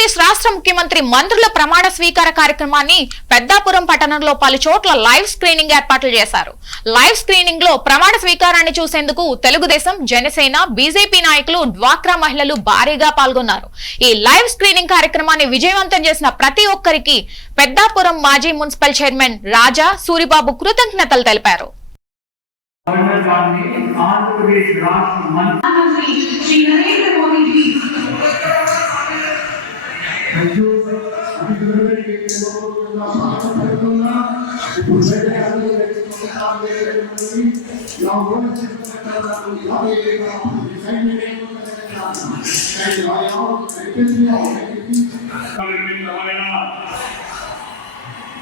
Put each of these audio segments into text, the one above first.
ఆంధ్రప్రదేశ్ రాష్ట్ర ముఖ్యమంత్రి మంత్రుల ప్రమాణ స్వీకార కార్యక్రమాన్ని పెద్దాపురం పట్టణంలో పలు చోట్ల లైవ్ స్క్రీనింగ్ ఏర్పాట్లు చేశారు. లైవ్ స్క్రీనింగ్లో ప్రమాణ స్వీకారాన్ని చూసేందుకు తెలుగుదేశం జనసేన బీజేపీ నాయకులు డ్వాక్రా మహిళలు భారీగా పాల్గొన్నారు. ఈ లైవ్ స్క్రీనింగ్ కార్యక్రమాన్ని విజయవంతం చేసిన ప్రతి ఒక్కరికి పెద్దాపురం మాజీ మున్సిపల్ చైర్మన్ రాజా సూరిబాబు కృతజ్ఞతలు తెలిపారు. ఆంధ్రప్రదేశ్ రాష్ట్ర మంత్రి శ్రీ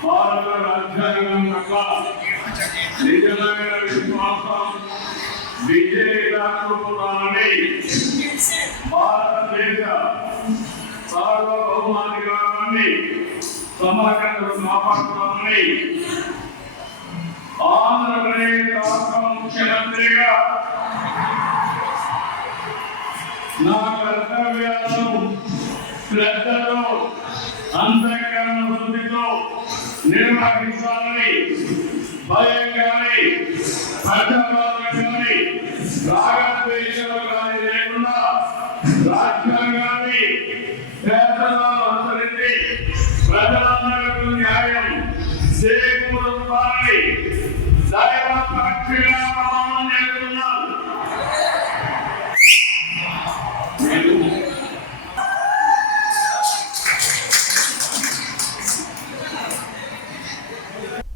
భారత రాజ్యాంగం యొక్క నిజమైన విశ్వాసం విజయదాని భారతదేశ సార్వభౌమాధికారాన్ని సమగ్రతను కాపాడుతామని ఆంధ్రప్రదేశ్ రాష్ట్ర ముఖ్యమంత్రిగా నా కర్తవ్యాలను శ్రద్ధతో అంతఃకరణ శుద్ధితో నిర్వహిస్తానని భయం కానీ పక్షపాతం కానీ క్షేత్రంలో అనుసరించి ప్రజలందరికీ న్యాయం.